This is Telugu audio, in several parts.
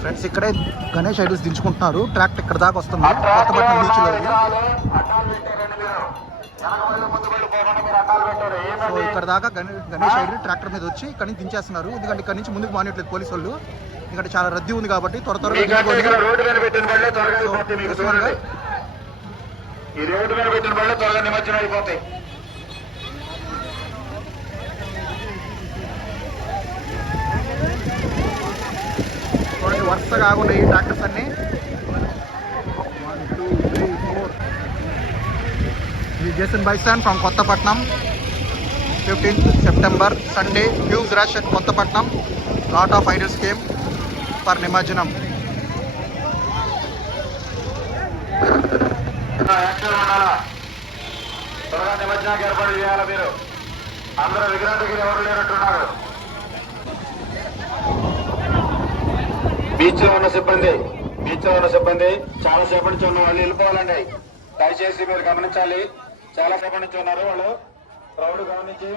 ఫ్రెండ్స్ ఇక్కడే గణేష్ ఐడల్స్ దించుకుంటున్నారు. ట్రాక్టర్ ఇక్కడ దాకా వస్తుంది కొత్తపట్నం బీచ్ లో. సో ఇక్కడ దాకా గణేష్ ఐడల్ ట్రాక్టర్ మీద వచ్చి ఇక్కడ నుంచి దించేస్తున్నారు. ఎందుకంటే ఇక్కడ నుంచి ముందుకు మానేయట్లేదు పోలీసు వాళ్ళు, ఎందుకంటే చాలా రద్దీ ఉంది కాబట్టి త్వరగా ఈ రోడ్డు మీద పెట్టిన బళ్ళు త్వరగా నిమజ్జనం అయిపోతాయి. వరుసగా ఆగున్నాయి ట్రాక్టర్స్ అన్ని. 1 2 3 4. Jason Bison from Kottapatnam. 15th September Sunday. Huge rush at Kottapatnam. Lot of idols came for Nimajjanam. త్వరగా నిమజ్జనానికి ఏర్పాటు చేయాలి. మీరు అందరూ విగ్రహం దగ్గర ఎవరు లేనట్టున్నారు. బీచ్ లో ఉన్న సిబ్బంది చాలా సేపటి నుంచి ఉన్న వాళ్ళు వెళ్ళిపోవాలండి. దయచేసి మీరు గమనించాలి. చాలా సేపటి నుంచి ఉన్నారు వాళ్ళు. క్రౌడ్ గమనించి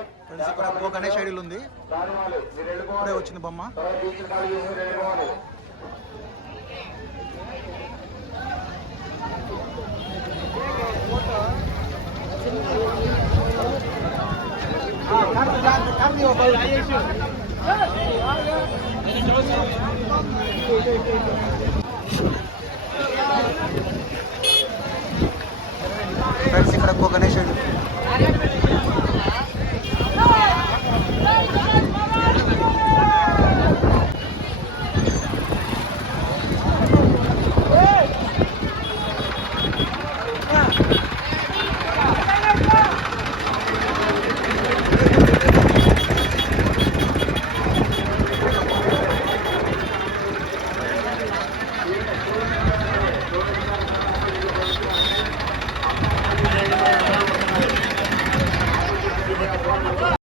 గణేష్ ఐడల్ ఉంది, ఇప్పుడే వచ్చింది బొమ్మ. బీచ్ ఖాళీ చేసి వెళ్ళిపోవాలి. ఫ్రెండ్స్ ఇక్కడ